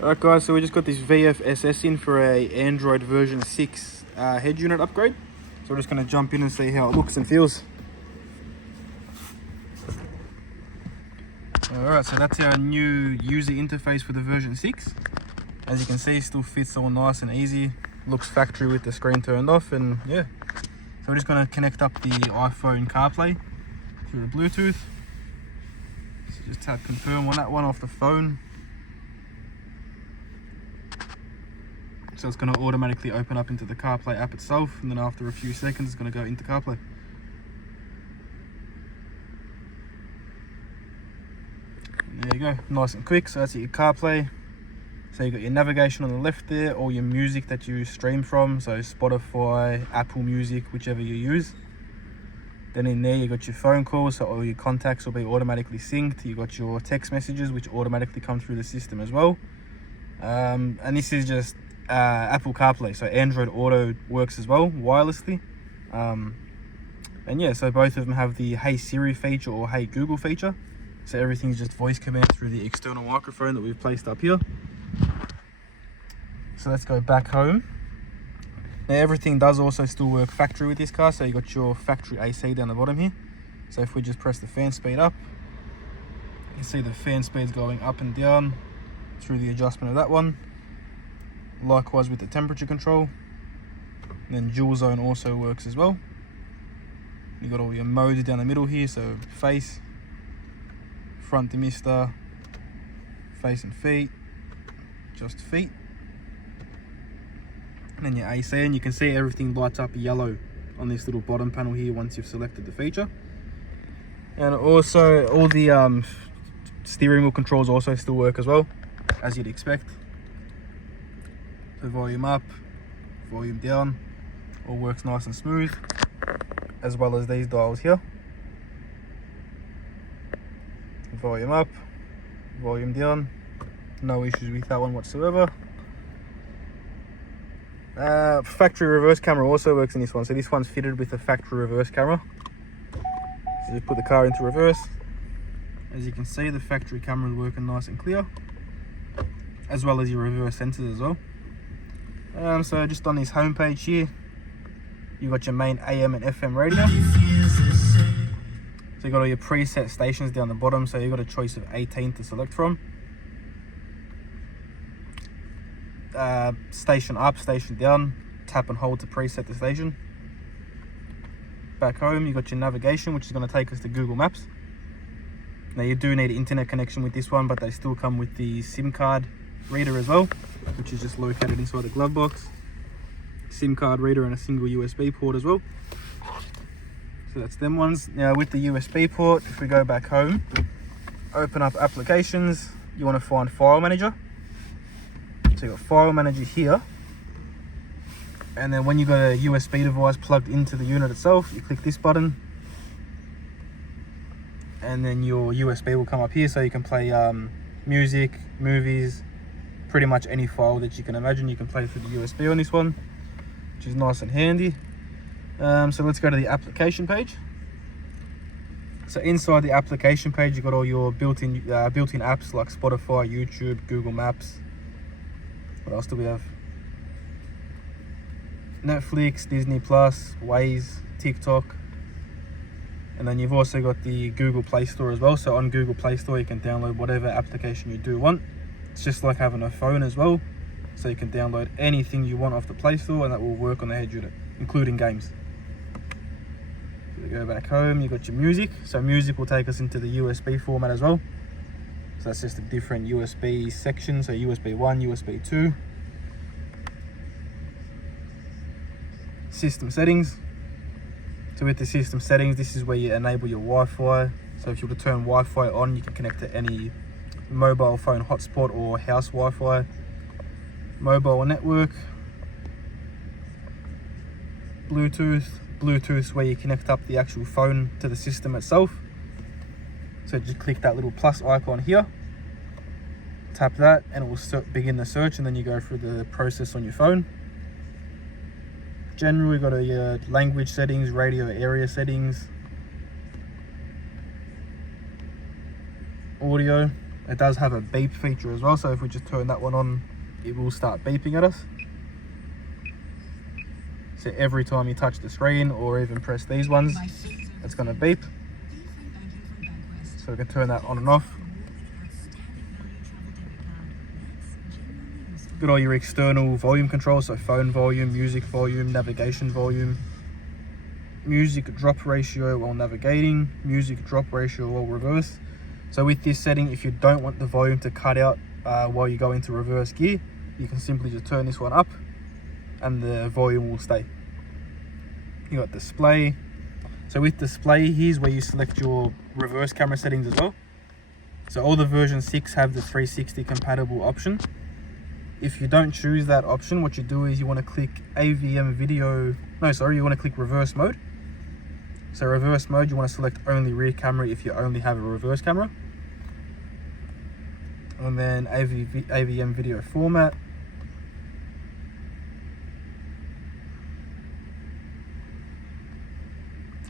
Alright guys, so we just got this VFSS in for a Android version 6 head unit upgrade. So we're just going to jump in and see how it looks and feels. Alright, so that's our new user interface for the version 6. As you can see, it still fits all nice and easy. Looks factory with the screen turned off, and yeah. So we're just going to connect up the iPhone CarPlay through the Bluetooth. So just tap confirm on that one off the phone. So it's going to automatically open up into the CarPlay app itself, and then after a few seconds it's going to go into CarPlay. And there you go, nice and quick. So that's your CarPlay. So you got your navigation on the left there, all your music that you stream from, so Spotify, Apple Music, whichever you use. Then in there you got your phone calls, so all your contacts will be automatically synced. You got your text messages, which automatically come through the system as well. And this is just Apple CarPlay, so Android Auto works as well wirelessly. And yeah, so both of them have the Hey Siri feature or Hey Google feature. So everything's just voice command through the external microphone that we've placed up here. So let's go back home. Now everything does also still work factory with this car, so you got your factory AC down the bottom here. So if we just press the fan speed up, you can see the fan speed's going up and down through the adjustment of that one. Likewise with the temperature control. And then dual zone also works as well. You got all your modes down the middle here, so face, front demister, face and feet, just feet. And then your AC, and you can see everything lights up yellow on this little bottom panel here once you've selected the feature. And also all the steering wheel controls also still work as well, as you'd expect. So volume up, volume down, all works nice and smooth, as well as these dials here. Volume up, volume down, no issues with that one whatsoever. Factory reverse camera also works in this one, so this one's fitted with a factory reverse camera. So you put the car into reverse. As you can see, the factory camera is working nice and clear, as well as your reverse sensors as well. So just on this home page here, you've got your main AM and FM radio. So you've got all your preset stations down the bottom, so you've got a choice of 18 to select from. Station up, station down, tap and hold to preset the station. Back home, you've got your navigation, which is going to take us to Google Maps. Now you do need an internet connection with this one, but they still come with the SIM card reader as well, which is just located inside the glove box. SIM card reader and a single USB port as well. So that's them ones. Now with the USB port, if we go back home, open up applications, you want to find File Manager. So you've got File Manager here, and then when you've got a USB device plugged into the unit itself, you click this button, and then your USB will come up here, so you can play music, movies, pretty much any file that you can imagine you can play through the USB on this one, which is nice and handy. So let's go to the application page. So inside the application page, you've got all your built-in apps like Spotify, YouTube, Google Maps. What else do we have? Netflix, Disney Plus, Waze, TikTok. And then you've also got the Google Play Store as well. So on Google Play Store, you can download whatever application you do want. It's just like having a phone as well. So you can download anything you want off the Play Store, and that will work on the head unit, including games. So we go back home, you've got your music. So music will take us into the USB format as well. So that's just a different USB section, so USB 1, USB 2. System settings. So with the system settings, this is where you enable your Wi-Fi. So if you were to turn Wi-Fi on, you can connect to any mobile phone hotspot or house Wi-Fi. Mobile network. Bluetooth where you connect up the actual phone to the system itself. So just click that little plus icon here, tap that, and it will begin the search, and then you go through the process on your phone. Generally, we've got your language settings, radio area settings, audio, It does have a beep feature as well, so if we just turn that one on, it will start beeping at us. So every time you touch the screen or even press these ones, it's going to beep. So we can turn that on and off. Got all your external volume controls, so phone volume, music volume, navigation volume, music drop ratio while navigating, music drop ratio while reverse. So with this setting, if you don't want the volume to cut out while you go into reverse gear, you can simply just turn this one up and the volume will stay. You got display. So with display, here's where you select your reverse camera settings as well. So all the version 6 have the 360 compatible option. If you don't choose that option, what you do is you want to click AVM video, you want to click reverse mode. So reverse mode, you want to select only rear camera if you only have a reverse camera. And then AVM video format.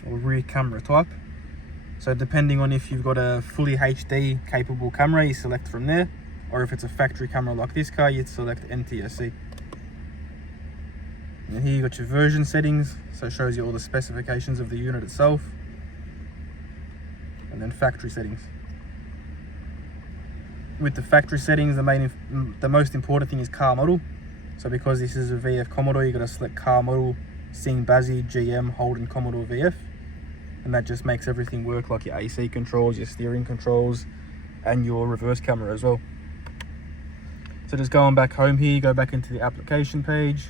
Or rear camera type. So depending on if you've got a fully HD capable camera, you select from there. Or if it's a factory camera like this car, you'd select NTSC. And here you got your version settings, so it shows you all the specifications of the unit itself. And then factory settings. With the factory settings, the most important thing is car model. So because this is a VF Commodore, you got to select car model, Sing Bazzi, GM, Holden, Commodore VF. And that just makes everything work, like your AC controls, your steering controls, and your reverse camera as well. So just going back home here, go back into the application page.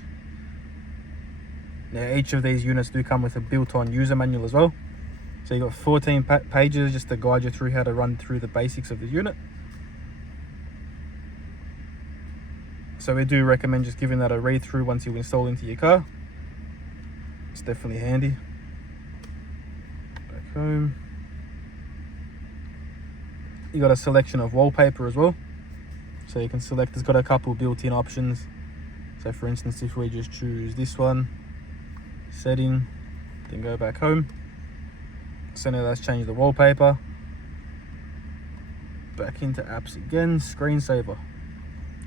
Now each of these units do come with a built-on user manual as well. So you've got 14 pages just to guide you through how to run through the basics of the unit. So we do recommend just giving that a read through once you install into your car. It's definitely handy. Back home. You got a selection of wallpaper as well. So you can select, it's got a couple built-in options. So for instance, if we just choose this one, setting, then go back home. So now let's change the wallpaper. Back into apps again, screensaver.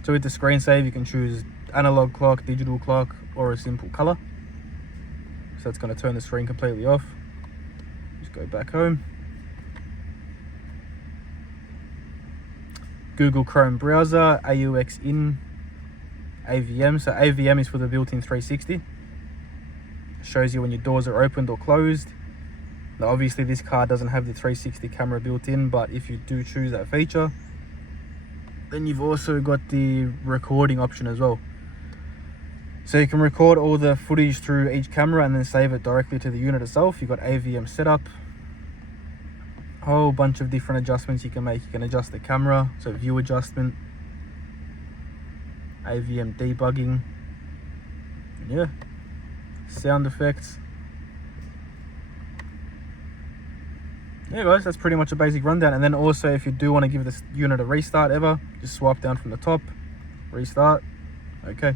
So with the screensaver, you can choose analog clock, digital clock, or a simple color. So it's going to turn the screen completely off. Just go back home. Google Chrome browser, AUX in, AVM. So AVM is for the built-in 360. It shows you when your doors are opened or closed. Now obviously this car doesn't have the 360 camera built in, but if you do choose that feature, then you've also got the recording option as well. So you can record all the footage through each camera and then save it directly to the unit itself. You've got AVM setup. A whole bunch of different adjustments you can make. You can adjust the camera, so view adjustment, AVM debugging, yeah, sound effects. Yeah guys, that's pretty much a basic rundown. And then also if you do want to give this unit a restart ever, just swipe down from the top, restart, okay.